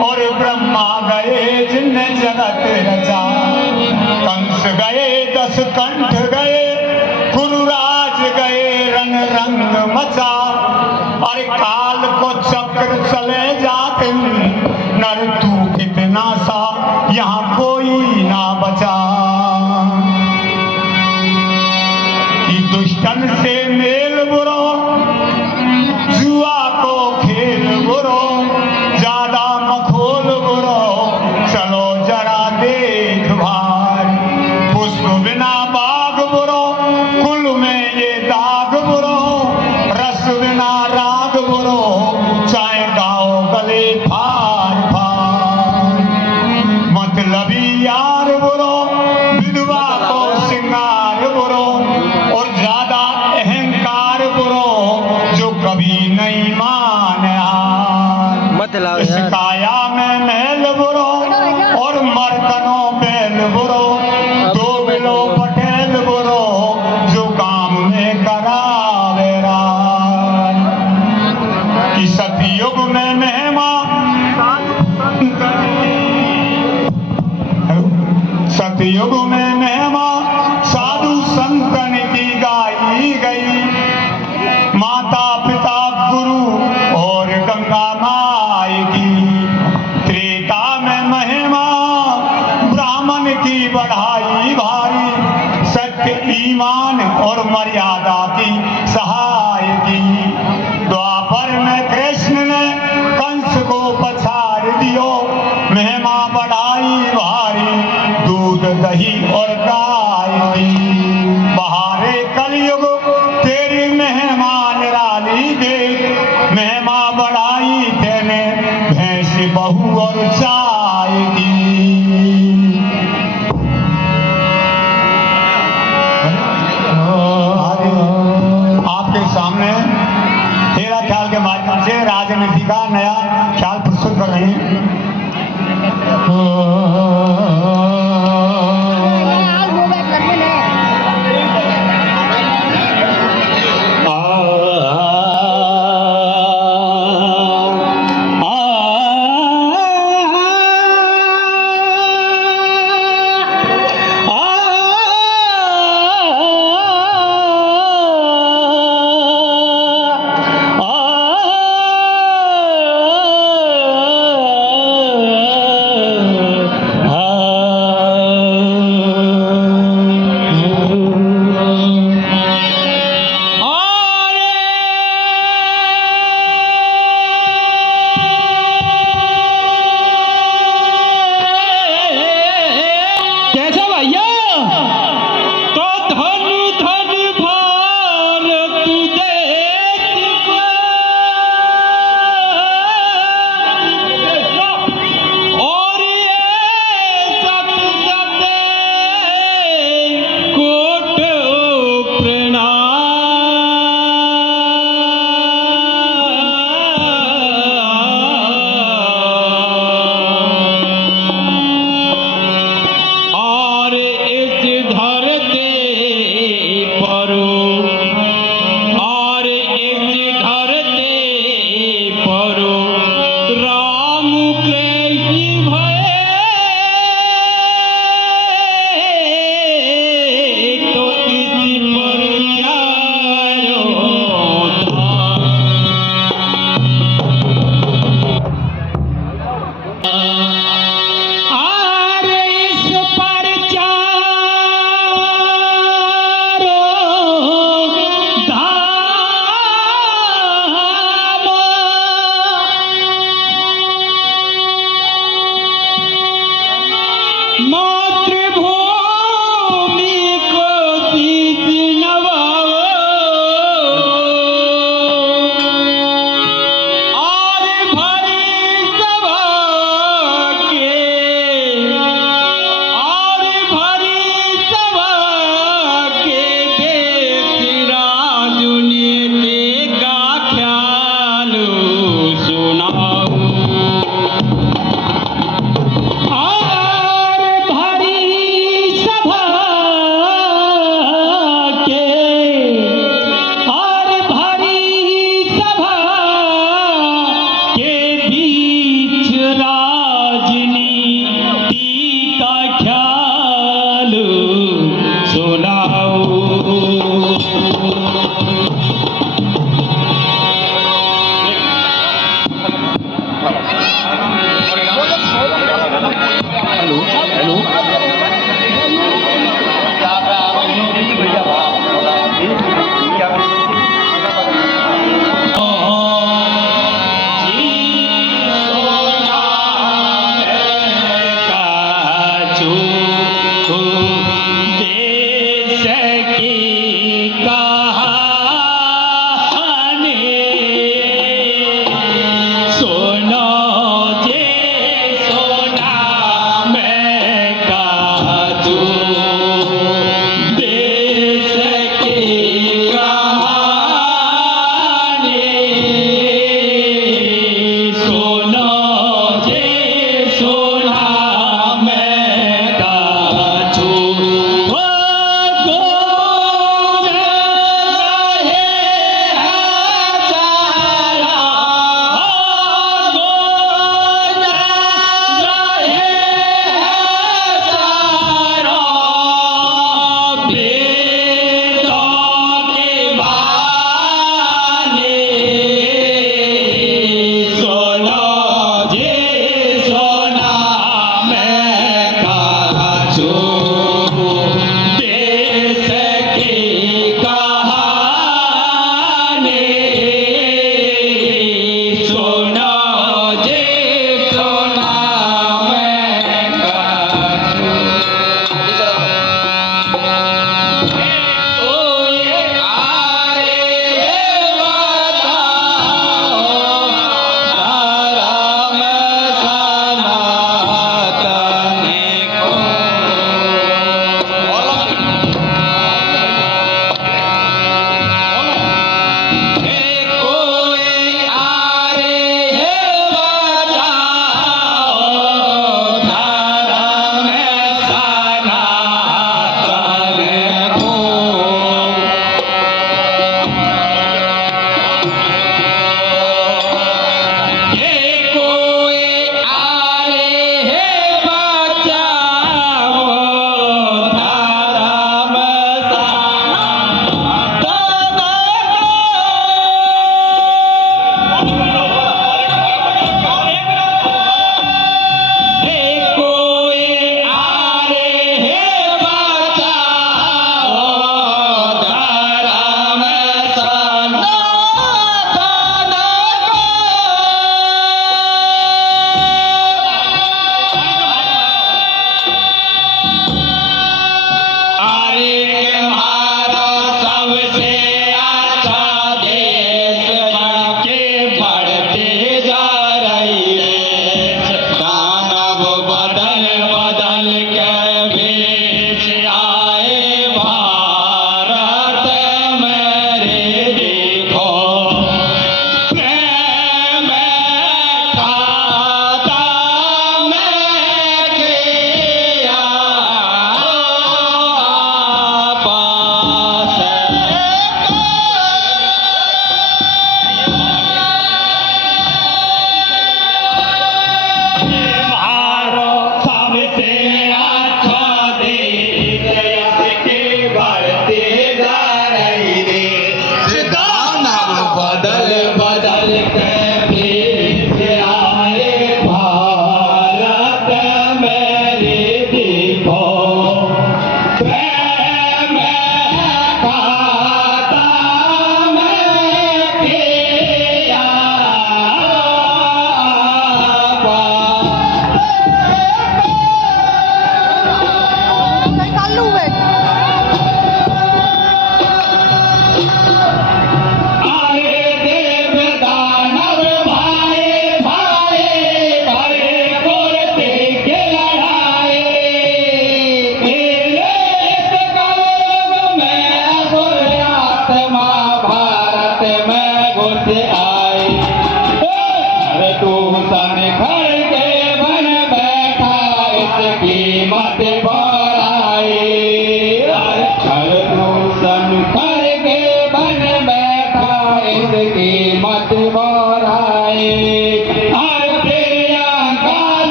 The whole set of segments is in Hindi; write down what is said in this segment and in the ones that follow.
और ब्रह्मा गए जिनने जगत रचा, कंस गए 10 कंठ गए, गुरुराज गए रंग रंग मचा। अरे काल को चक्र चले जाते नर तू कितना सा, यहाँ कोई ना बचा। कि दुष्टन से मेल बुरो, जुआ को खेल बुरो, ज्यादा मखोल बुरो, चलो जरा देख भाई। पुष्प बिना बाग बुरो, कुल में ये दाग बुरो, रस बिना राग बुरो, चाहे गाओ गले फार फार। मतलबी यार बुरो, विधवा को सिंगार बुरो, और ज्यादा अहंकार बुरो, जो कभी नहीं माने हार। इस काया में मैल बुरो, और मर्दनों बैल बुरो, दो बिलो पटेल बुरो, जो काम में करावे राज। कि सतयुग में महिमा, सतयुग में महिमा साधु संतन की गाई गई, माता पिता गुरु और गंगा माई की। त्रेता में महिमा ब्राह्मण की बढ़ाई भारी, सत्य ईमान और मर्यादा की सहाय की। द्वापर में कृष्ण ने कंस को पछाड़ दियो, महिमा बढ़ाई भारी, दूध दही और गाय दी। बहारे कलयुग तेरी महिमा निराली देख, महिमा बढ़ाई तेने भैंस बहू और चाय की। आपके सामने तेरा ख्याल के माध्यम से राजनीति का नया ख्याल प्रस्तुत कर रहे हैं।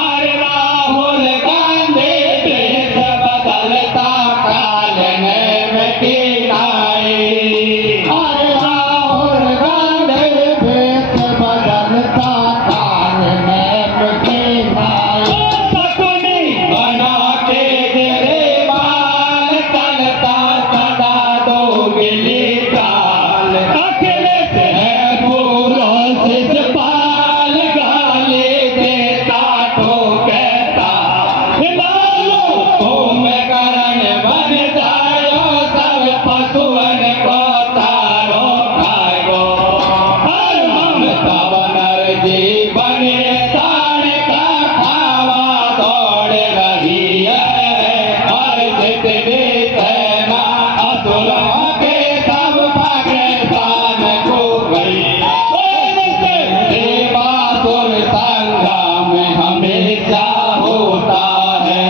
अरे राहुल गांधी देश बदलता काल में किनाए। अरे राहुल गांधी देश बदलता काल में किनाए। सकुनी बना के तेरे बाल चलता सदा दोगली चाल। अखिलेश है पूरा सिद्ध पाल गाली देता ठोकता। लालू तुम करण बन जायो सब पशुअन को तारो खायो। हर ममता बनर्जी बने ताड़ का खावा दौड़ रही है। और जितनी सेना असुरों के सब पाकिस्तान को गई। देवासुर संग्राम हमेशा होता है।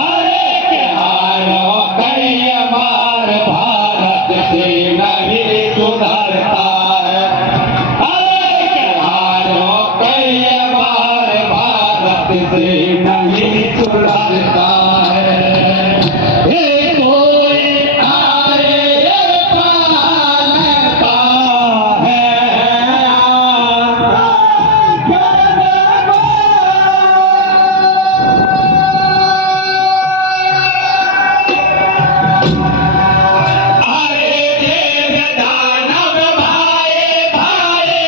अरे हारो कई बार भारत से नहीं सुधरता है। अरे हारो कई बार भारत से नहीं सुधरता है। ये कोई आर्य पालता है। अरे देव दानव भाई भाई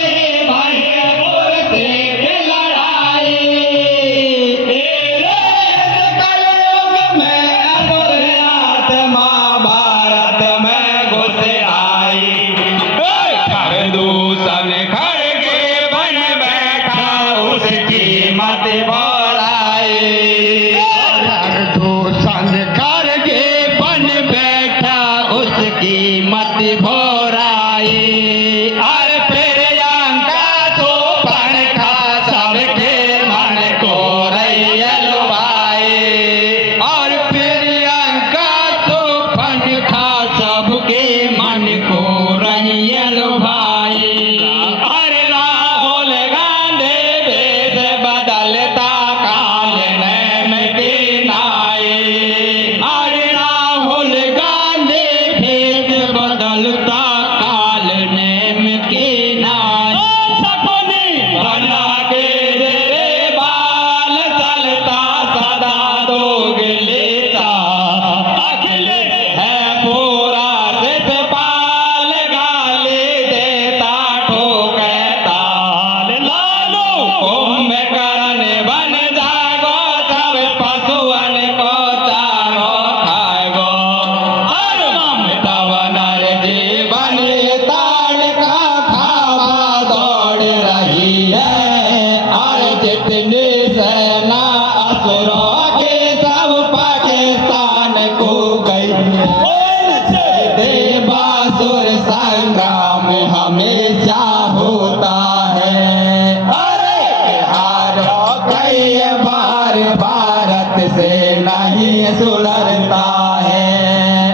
भाई और देख लड़ाई। कलयुग में आत्मा भारत में घुस आई। प्रदूषण खड़गे बन बैठा उसकी मत बोलाई। प्रदूषण खड़गे बन बैठा उसकी मत भोराई। और प्रियंका तो पंखा सबके मन को रैयल भाई। और प्रियंका तो पंखा सबके मन को रैयल भाई। अरे राहुल गांधी देश बदलता काल में किनाए। अरे राहुल गांधी देश बदलता काल में किनाए। सपने बना के तेरे बाल चलता सदा दोगली चाल। अखिलेश है पूरा सिद्ध पाल गाली देता ठोकता। लालू कुंभकर्ण बन जागो सब पशुअन को चारो खाएगो। हर ममता बनर्जी बने ताड़ का खावा दौड़ रही है। और जितनी सेना असुरों के सब पाकिस्तान को गई। देवासुर संग्राम हमेशा होता है। अरे हारो कई बार भारत से नहीं सुधरता है।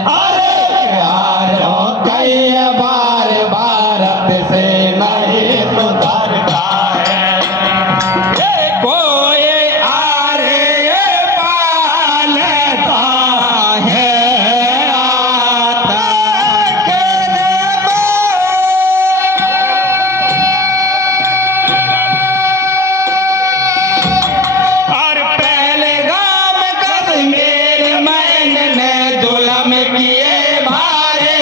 अरे हारो कई बार भारत से नहीं सुधरता है। ये कोई आर्य पालता है। और पहले गाम कश्मीर मैंने जुल्म किए भारे।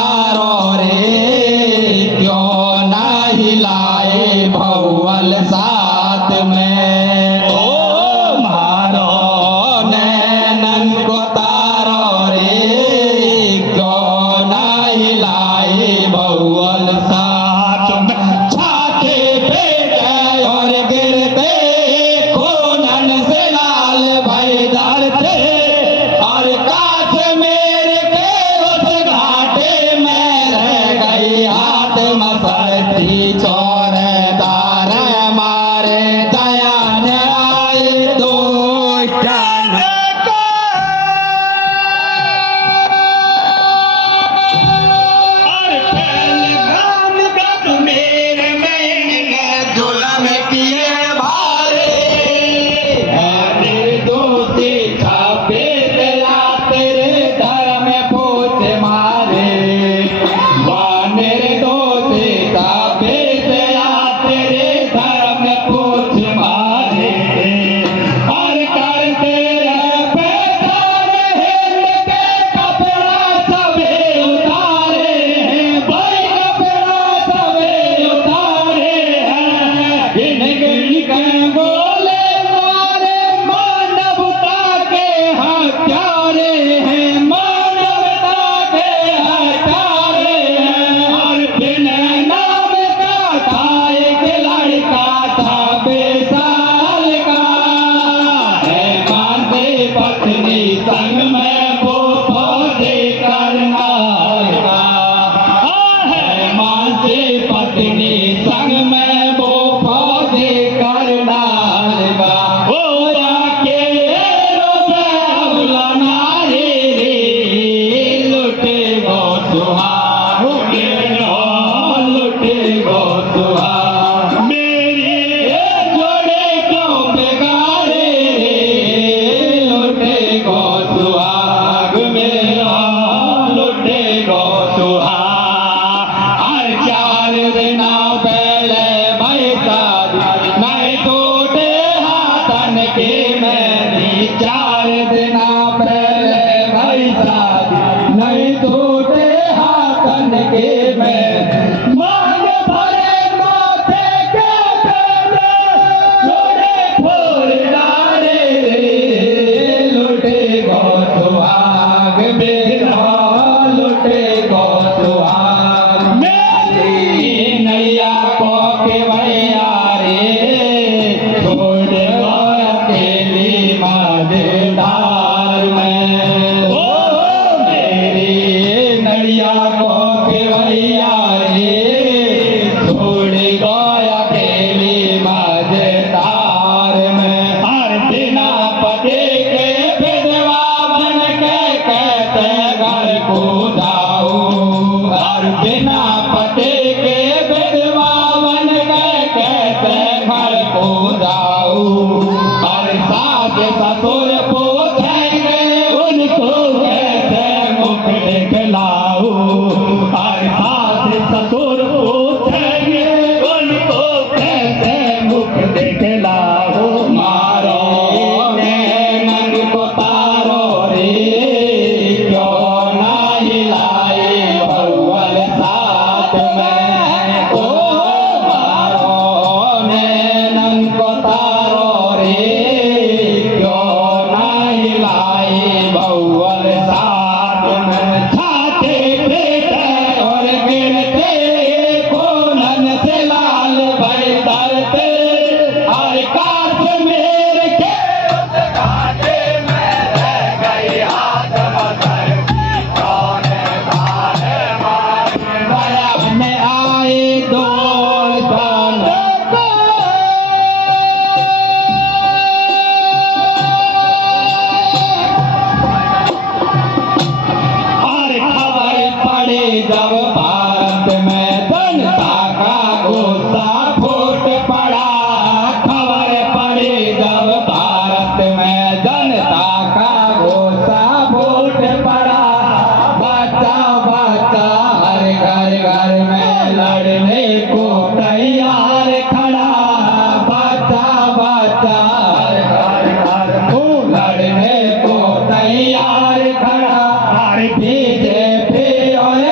तारो रे क्यों ना हिलाए भौवल साथ में ओ मारो नैनन को तारो रे क्यों ना हिलाए भौवल साथ में छाते पे गए और गिरते खूनन से लाल भाई डरते और काश मेरे के उस घाटे में रह गई हाथ मसरती चौरदार मारे दया आए दुष्टन जुलम किए भारे निर्दोषी छापे तेरा तेरे धर्म पूछ मारे निर्दोषी छापे तेरा तेरे धर्म पूछ मारे हर करते कपड़ा सबे उतारे हैं भाई कपड़ा सबे उतारे हैं इनके बोले मारे मानवता के हत्यारे हैं मानवता के हत्यारे हैं और बिन नाम का था एक लड़का था बेसाल का है मानते पत्नी संग में वो फौजे करना है मानते पत्नी संग में वो फौजे करना ओ जाके नारे रे लुटे गो सुहाग लुटे गो सुहाग मेरी जोड़े क्यों बिगाड़े रे लुटे गो सुहाग मेरा लुटे गो सुहाग हर 4 दिन पहले भाई शादी नहीं टूटे हाथन के मैंने 4 दिन पहले भाई शादी नहीं टूटे हाथन के मैं मांग भरे माथे के पहले जोड़े फोड़ डाले रे लुटे गो सुहाग मेरा लुटे गो सुहाग मेरी नैया को के भैया रे छोड़ गो अकेली मजेदार में ओ मेरी नैया को के भैया रे छोड़ गो अकेली मजेदार में हर बिना पते के विधवा बन के कैसे घर को जाऊं हर बिना पते के विधवा बन के कैसे घर को जाऊं हर सास ससुर पूछेंगे उनको कैसे मुख दिखलाऊं हर सास ससुर पूछेंगे उनको कैसे मुख दिखलाऊं मारो नैनन को तारो रे क्यों ना हिलाए भौवल साथ में ओ मारो नैनन को तारो रे क्यों ना हिलाए भौवल साथ में छाते पे और गिरते खूनन से लाल भाई डरते हर काश मेरे के उस घाटे में रह गई हाथ मसरती चौरदार मारे दया में आए दुष्टन हर खबर पड़े जब भारत में जनता का गुस्सा फूट पड़ा खबर पड़े जब भारत में जनता का गुस्सा फूट पड़ा बच्चा बच्चा हर घर में लड़ने को तैयार खड़ा बच्चा बच्चा हर घर लड़ने को तैयार खड़ा बीजेपी और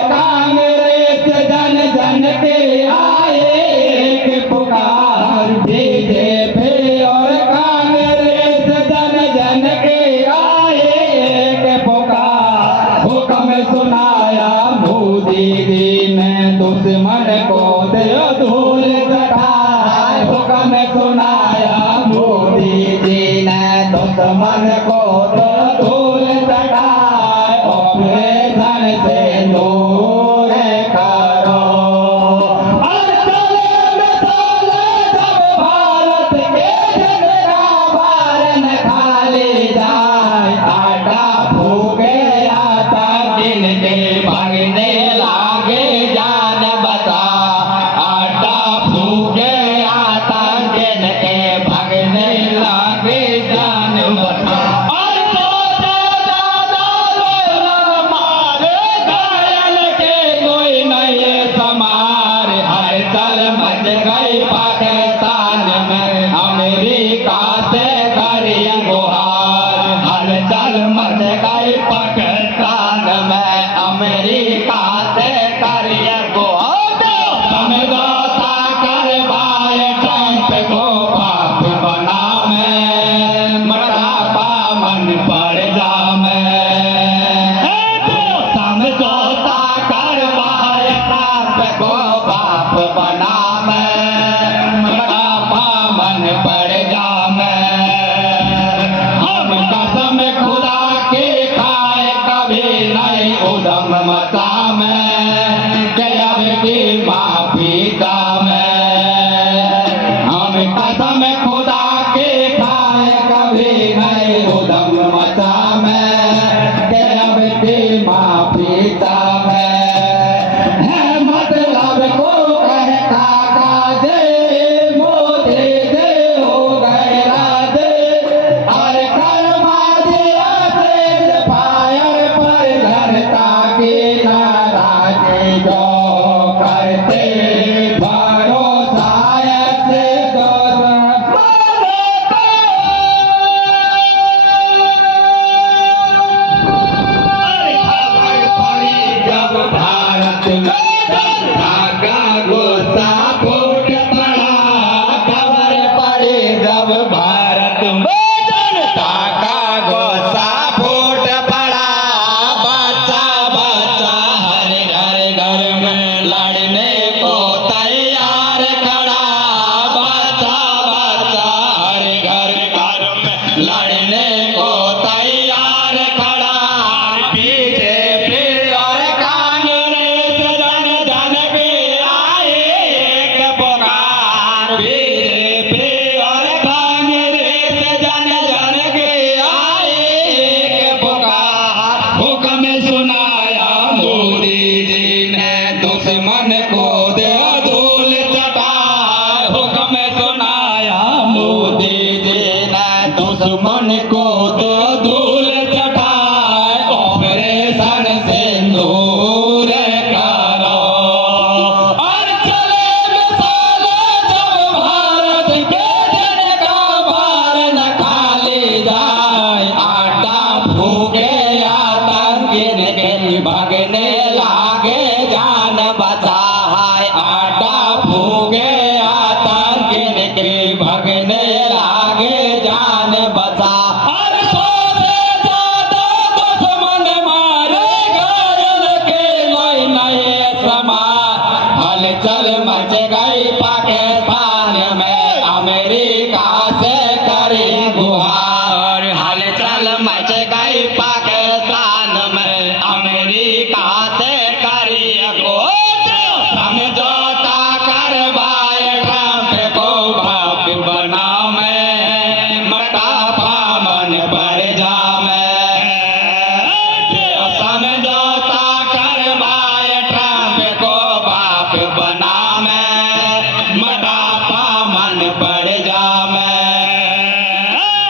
दुश्मन को दे धूल चटाए हुक्म सुनाया मोदी जी ने दुश्मन को दे धूल चटाए ऑपरेशन सिंदूर करो और चले मिसाल जब भारत के दिन का भार न खाली जाए आटा फूके आतंकिन के भगने लागे जान बचाए आटा फूके आतंकिन के भगने लागे जान बचा और 100 से ज्यादा दुश्मन मारे घायल के लोई नए समा हलचल मच गई पाकिस्तान में अमेरिका से करी गुहार हलचल मच गई पाकिस्तान में अमेरिका से करी गुहार समझौता करवाए ट्रंप को बाप बनावे मोटापा मन पर जावे समझौता करवाए ट्रंप को बाप बनावे मोटापा मन पर जावे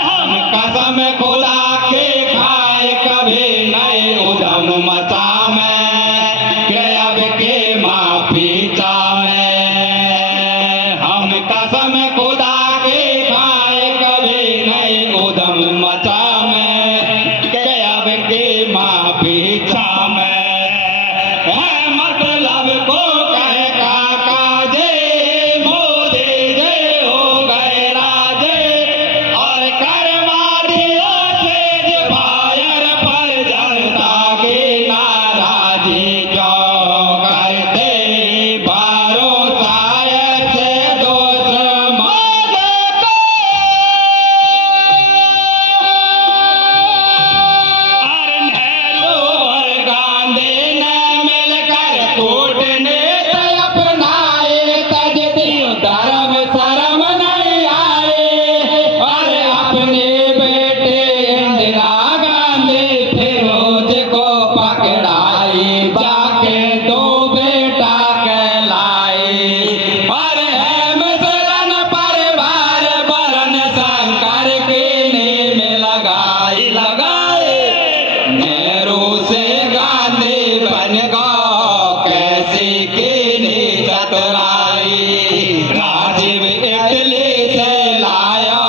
हम कसम खुदा के खाए कभी नहीं उधम मचावे के अब के माफी चावे हम कसम खुदा के खाए कभी नहीं उधम मचावे के अब के माफी चावे है मतलब को कहे काका जे मोदी जे हो गए राजे और करवा दिया तेज फायर पर जनता की नाराजी क्यों करते भरोसा ऐसे दुश्मन को और नेहरू और गांधी ने मिलकर कूटनीति अपनाए तजदीद धर्म शर्म नहीं आए और अपने बेटे इंदिरा गांधी फिरोज को पकड़ाई जाके 2 बेटा कहलाई और है मिश्रण परिवार वरण शंकर की नीम लगाए नेहरू से गांधी बन गो कैसी कीनी चतुराई राजीव इटली से लायो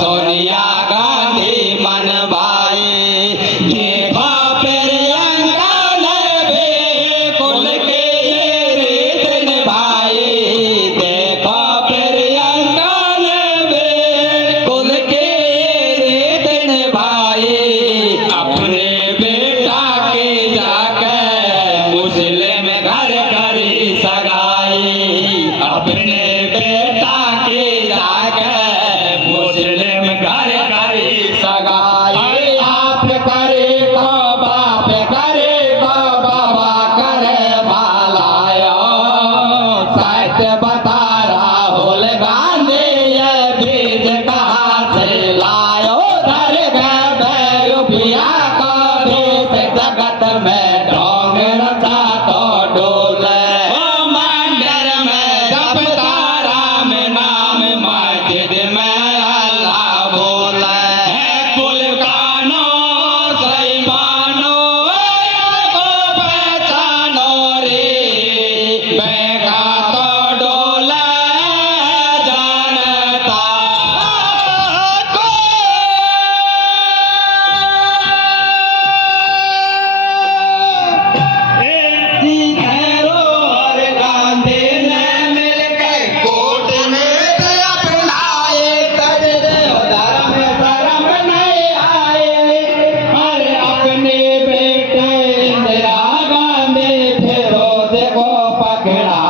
सोनिया गांधी मनवाई देखा प्रियंका ने भी कुल की ये रीत निभाई देखा प्रियंका ने भी कुल की ये रीत निभाई अपने बेटा के जाके मुस्लिम घर करी सगाई अपने बेटा के जाके मुस्लिम घर करी सगाई आप करे को बाप करे को बाबा करे मालायो सत्य बता राहुल गांधी ये बीज कहाँ से लायो धर गए रुपया का बीज जगत में ढोंग रचा तो डोले मंदिर में जपता राम नाम मस्जिद में अल्लाह बोले कुल कानो सही मानो को पहचानो रे बेगा तो डोले जानता को नेहरू और गांधी ने मिलकर कूटनीति अपनाए तजदीद धर्म शर्म नहीं आए और अपने बेटे इंदिरा गांधी फिरोज को पकड़ा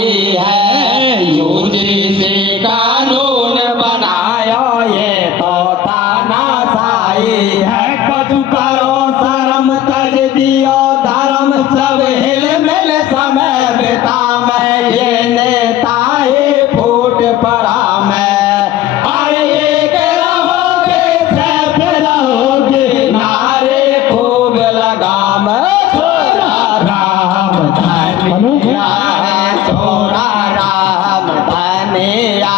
आई है। यूजीसी कानून बनाया ये तो तानाशाही है। कछु करो शर्म तज दियो धर्म सब हिल मिल समय बितावे। ये नेताए फूट पड़ा मैं अरे एक रहोगे सब रहोगे नारे खूब लगाम। छोरा राम धनिया छोरा राम धनिया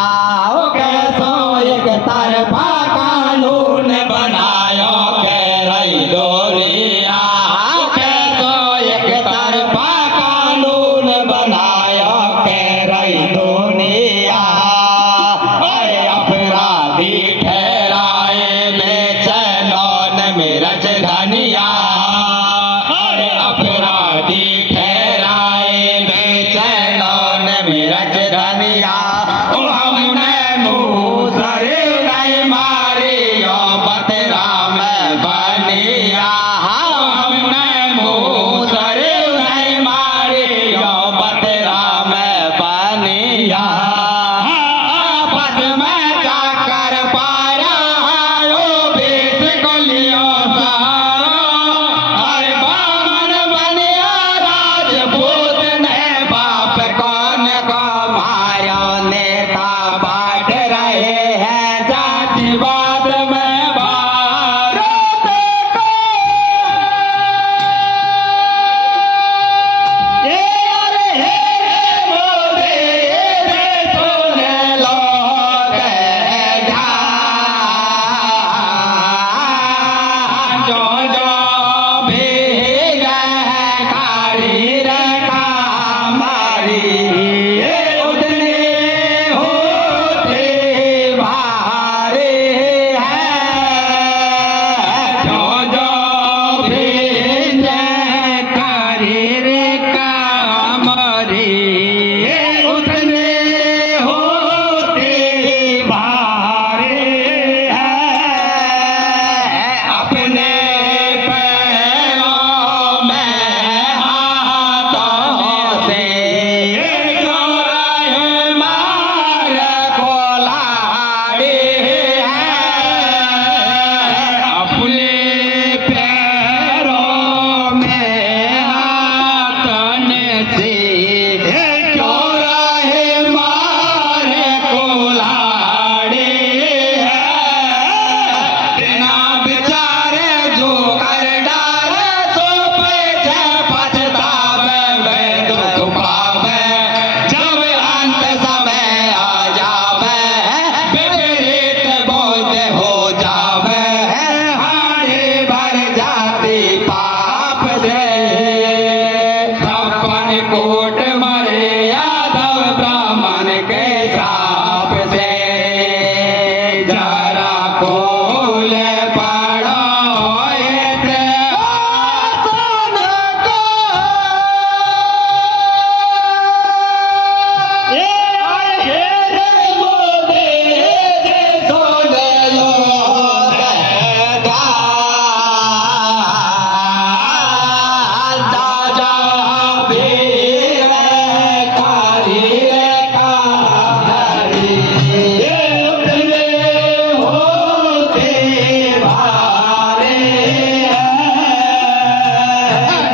कैसो एक तरफा कानून बनायो कह रही डोलिया। कैसो एक तरफा कानून बनायो कह रही दुनिया। अरे अपराधी ठहराए बेचैन में रच धनिया। अरे अपराधी ठहराए बेचैन में रच धनिया। हमने मुँह सरे नहीं मारियो बतरा में बनिया। हमने मुँह सरे नहीं मारियो बतरा में बनिया। आपस में जाकर पारा ओ बेस को लियो सारो। अरे बामन बनिया राजपूत ने बाप कौन को मारो। नेता बांट रहे हैं जातिवाद में भारत को। ये अरे हे मोदी ये सुने लोग जा। जो भी गए कारी रे कामारी ये उतने होते भारी है। जो भी गए कारी रे कामारी ये उतने होते भारी है। अपने पैरों में हाथों से चोराए मार कोलाड़ी है। अपने पैरों में हाथों से चोराए मार कोलाड़ी है। बिना बिचारे जो कर डाले सो पीछे पछतावे वे दुख पावे। जब अंत समय आ जावे विपरीत बोलते हो जावे। हानि भर जाती पाप से छप्पन कोट मरे यादव ब्राह्मण के श्राप से। जरा खोल पड़ो इतिहास को। ये मोदी ये सुन लो दादा भी कारी रे कारी ये उतने होते भारे हैं।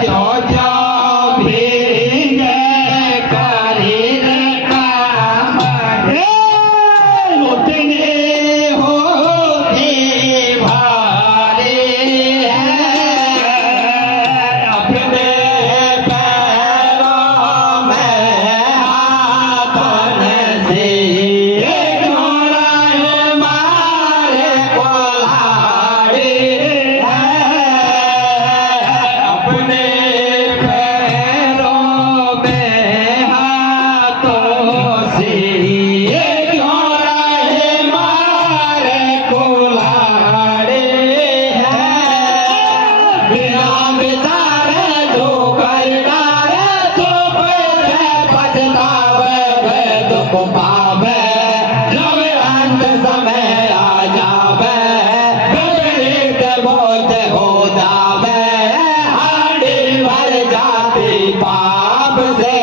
जो भी गए कारी रे कामारी उतने होते भारे हैं। अपने पैरों में हाथों से चोराए मारे कोलाड़ी है। अपने पैरों में हाथों से चोराए मारे कोलाड़ी है। बिना बिचारे जो कर डाले सो पीछे पछतावे वे दुख पावे। जब अंत समय आ जावे विपरीत बोलते हो जावे। हानि भर जाती पाप से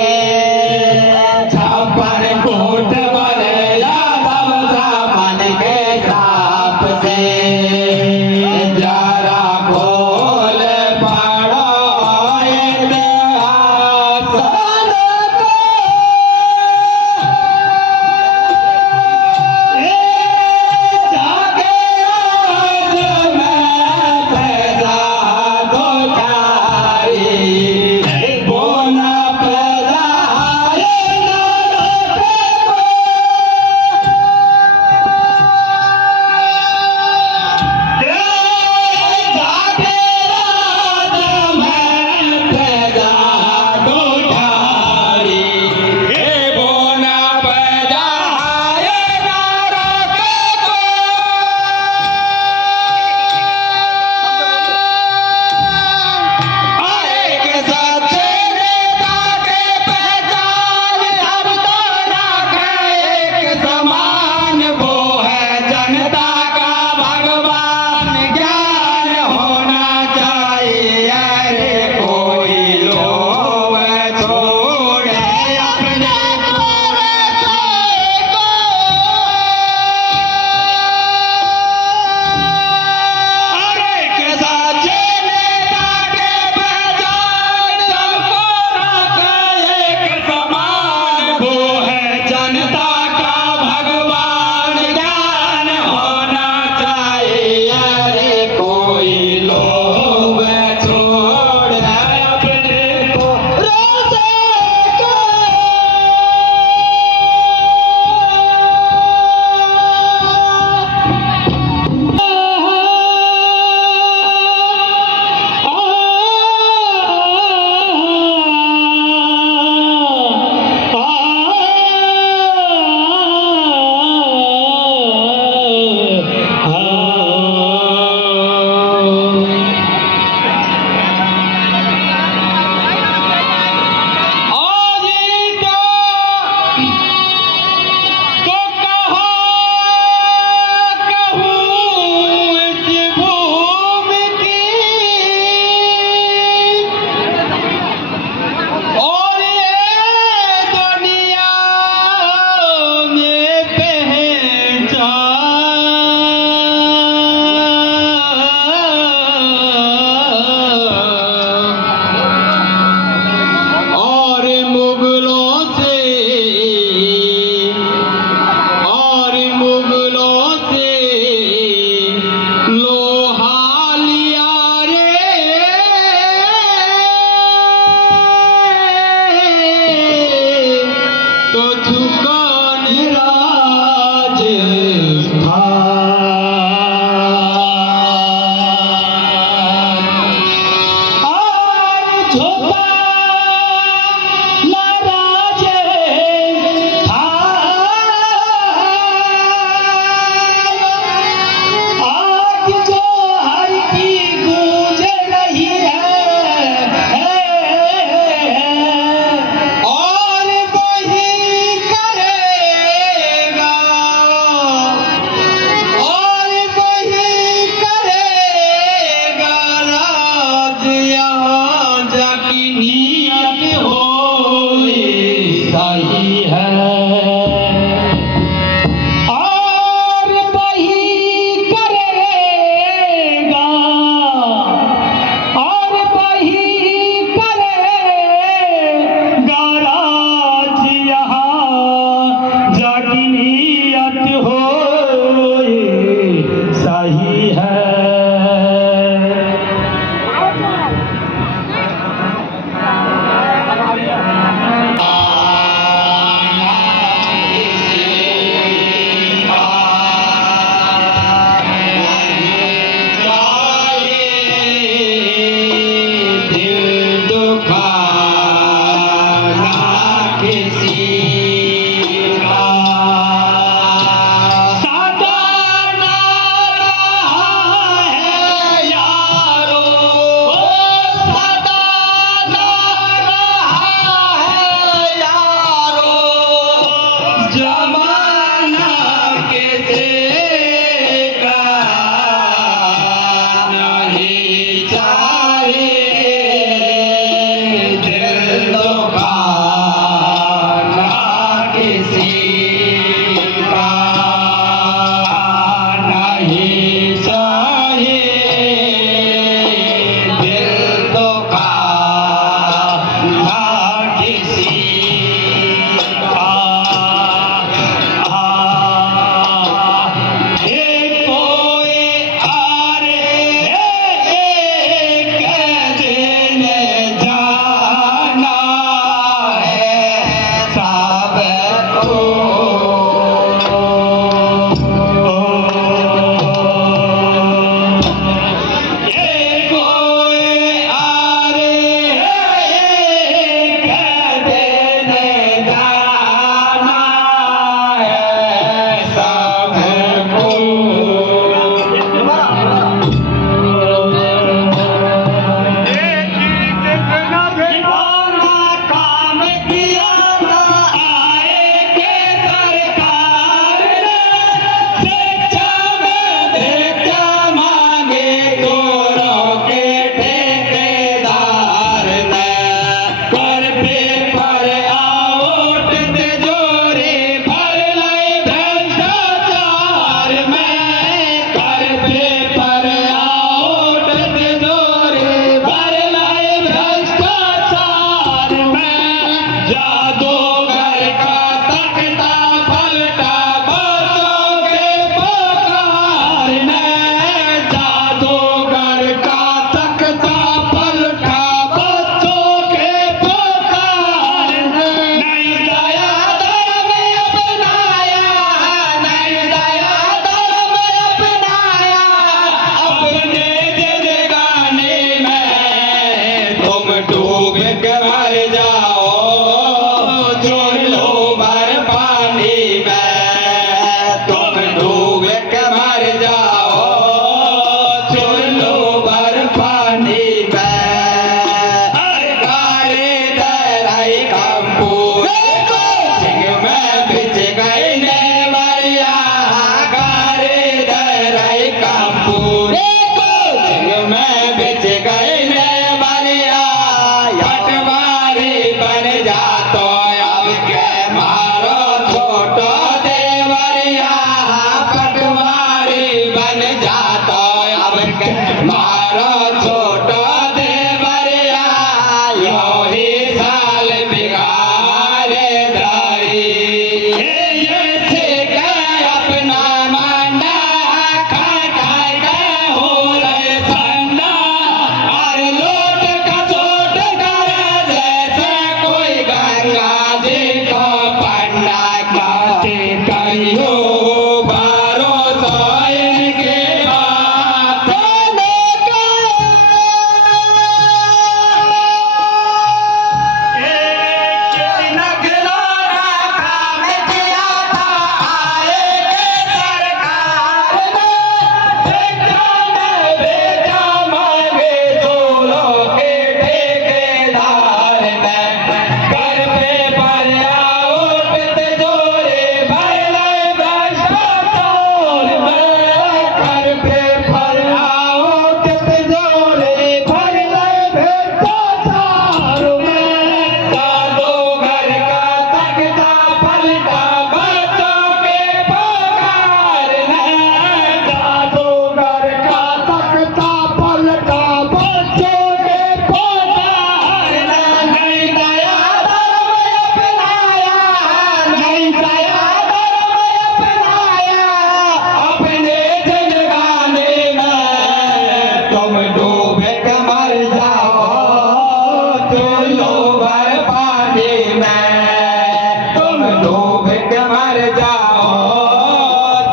डूब के मर जाओ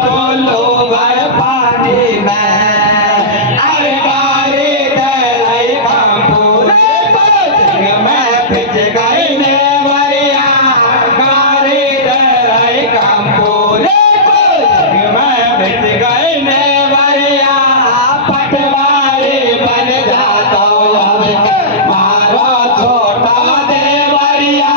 तो लोग पानी में अरे गारे दलाई पूरे बजंग में पिच गई ने वरिया गारे दलाई पूरे बजंग में पिच गई ने वरिया पटवारी बन जाता अब मारो छोटा देवरिया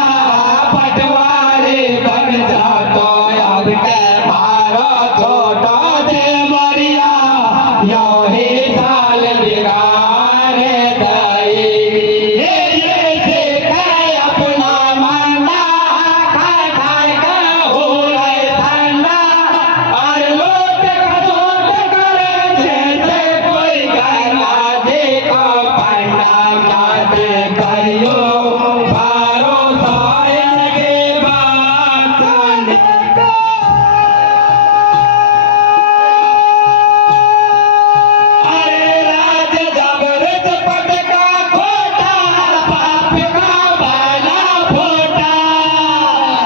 पटवारी बन जाता अब के मारो छोटा देवरिया यो ही साल बिगाड़े दई ये सीखे अपना मना खाए खाए का हो गए ठंडा और लोट खसोट करे जैसे कोई गंगा जी को पंडा माते करियो भरोसा इनके बात सुनने का अरे राज जबरत पटका खोटा पाप का बाला फोटा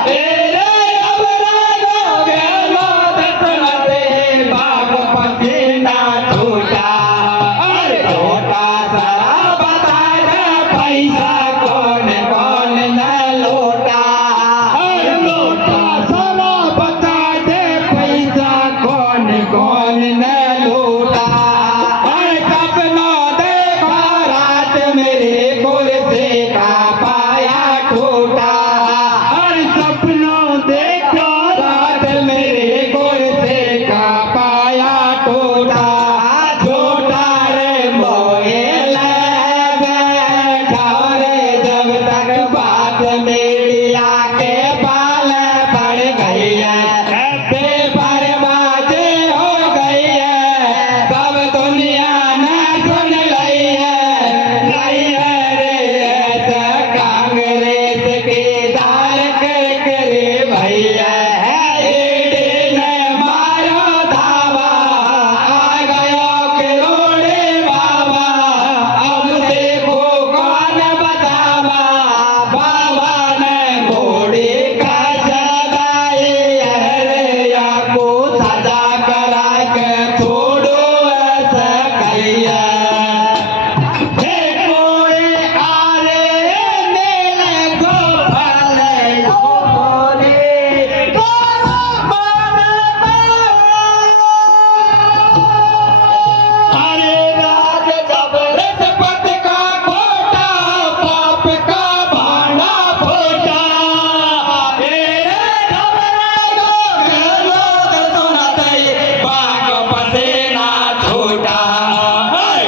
तेरे अबरागो गेलो दसनते बाप पसीना छूटा अरे छोटा सारा बता दे पैसा कौन कौन न लूटा अरे छोटा सारा बता दे पैसा कौन कौन न लूटा अरे सपना देखा रात मेरे कुर्सी का पाया टूटा अरे सपना देखा रात मेरे कुर्सी का पाया टूटा छोटा रे मोए बैठा रे जब तक बात मेरी आके पाल पड़ गई है बेपरवाह हो गई है सब दुनिया ने सुन ली है रे ऐसा कांग्रेस की दाल करके भैया ईडी ने मारो धावा आ गयो किरोड़े बाबा अब देखो कौन बतावा बाबा ने घोड़ी का सदाई रे आपको सजा करा के छोड़ो ऐसा कहिया कोई आरे मेले को भले बोले अरे राज जबरत पट का खोटा पाप का भांडा फोटा तेरे घबराओ गेलो सुनते बाग पसीना छूटा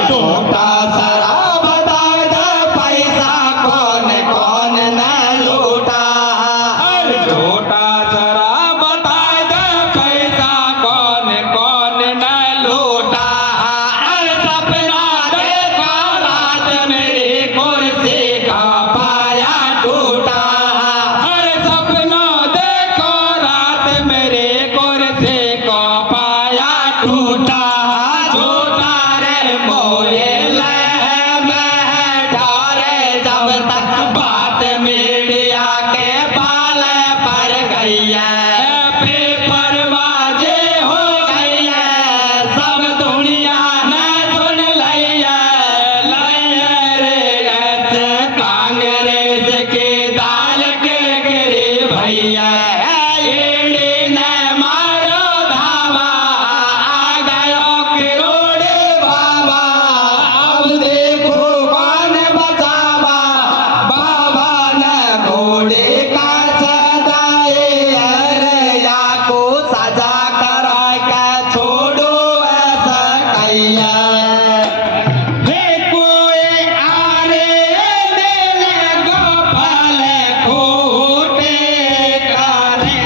छोटा सारा बता दे पैसा कौन कौन न लूटा छोटा सारा बता दे पैसा कौन कौन न लूटा सपना देखा रात मेरी कुर्सी का पाया टूटा सपना देखो रात मेरे कुर्सी का पाया टूटा छोटा रे मोए बैठा रे जब तक बात मीडिया के पाल पड़ गई है बेपरवाह हो गई है सब दुनिया ने सुन ली है रे ऐसे कांग्रेस की दाल के गिरी भैया ईडी ने मारो धावा आ गयो किरोड़े बाबा अब देखो कौन बचावा बाबा ने घोड़े का सदाई रे याको सजा करा के छोड़ो ऐसा कहिया कोई आरे मेले को भले खोटे करे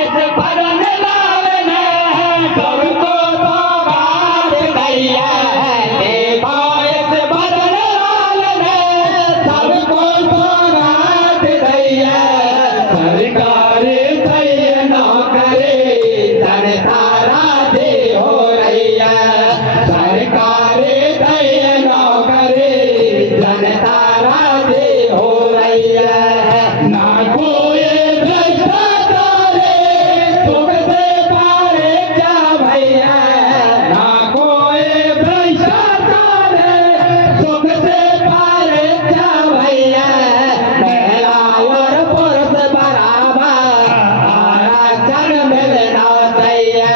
इस भजन लाल ने सबको सौगात दैया देखो इस भजन लाल ने सबको सौगात दैया सरकारी दैया नौकरी जनता राजी हो रही है सरकारी दैया नौकरी जनता राजी हो रही है ना कोई भ्रष्टाचार सुख से पारे क्या भैया ना कोई भ्रष्टाचार सुख से पारे क्या भैया महिला और पुरुष बराबर आरक्षण मिलना चाहिए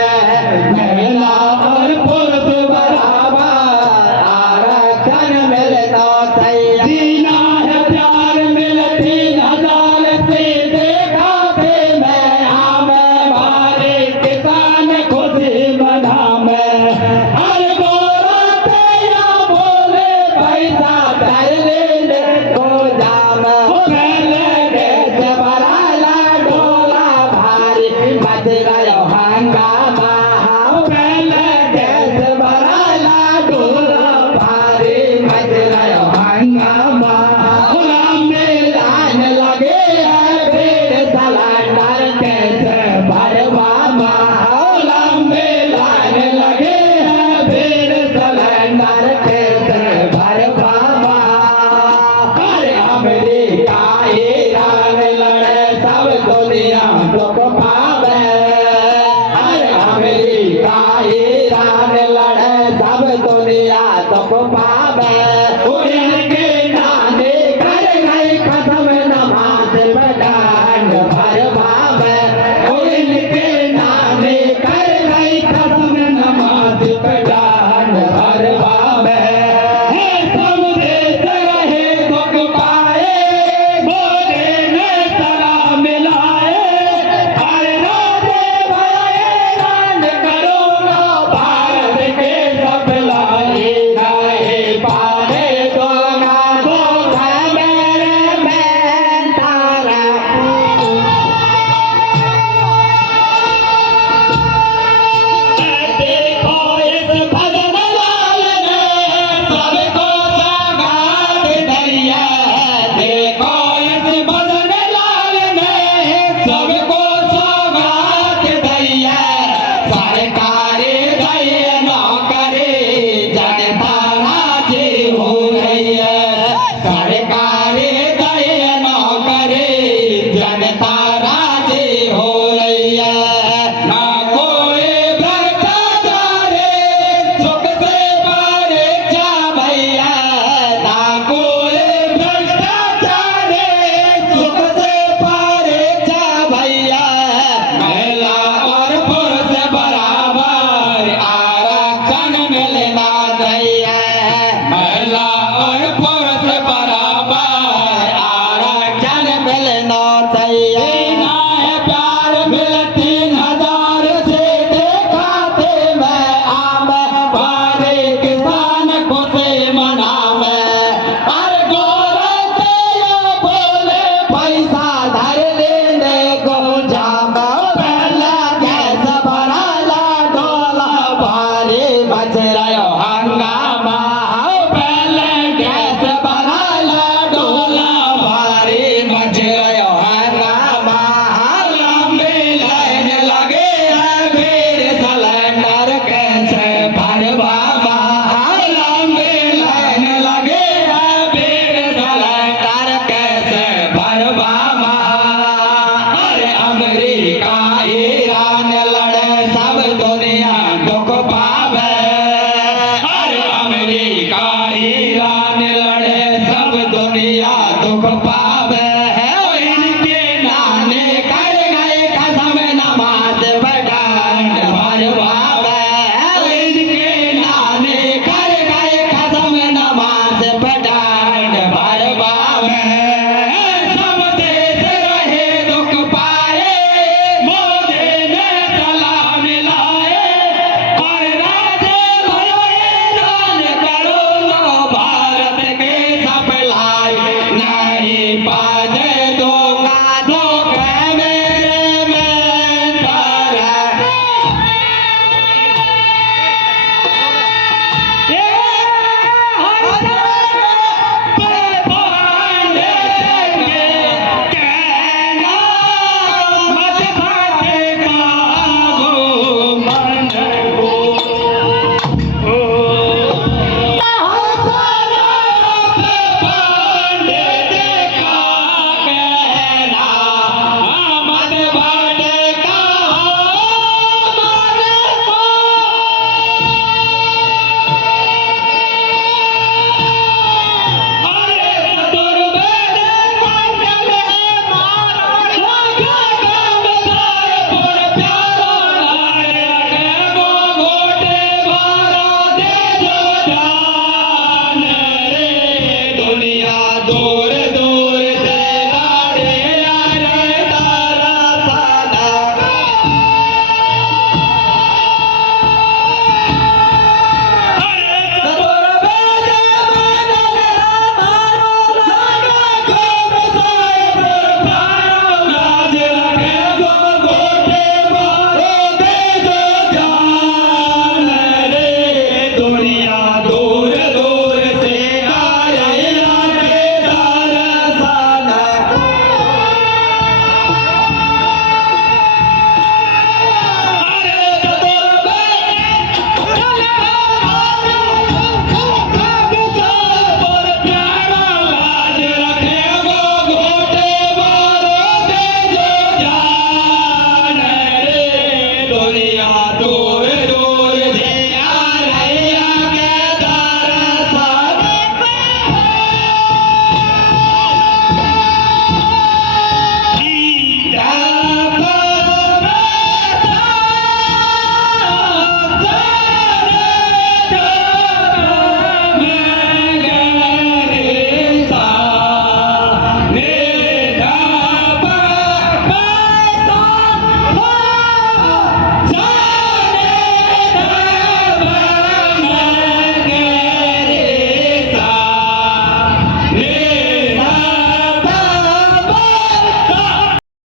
महिला और पुरुष बराबर आरक्षण मिलना चाहिए जीना है प्यार मिल 3000 से देखा थे मैं आम हमारे किसान खुशी मना में हर गोरा तैया बोले पैसा कर ले को जाम पहले देश बड़ा डोला भारी बच गयो हंगा